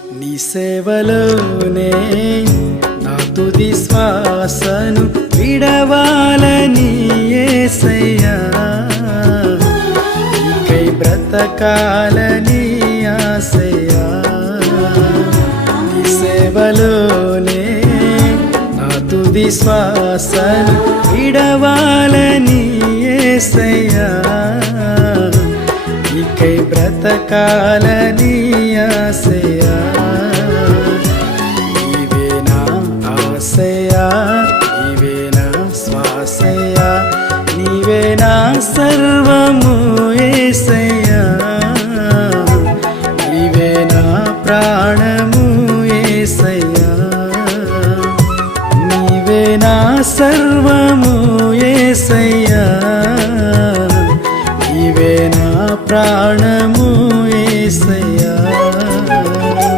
నీ సేవలోనే నా తుది శ్వాసను విడవాలని యేసయ్యా, నీకై బ్రతకాలని ఆశయ్యా. నీ సేవలోనే నా తుది శ్వాసను విడవాలని యేసయ్యా, నీకై బ్రతకాలని ఆశయ్యా.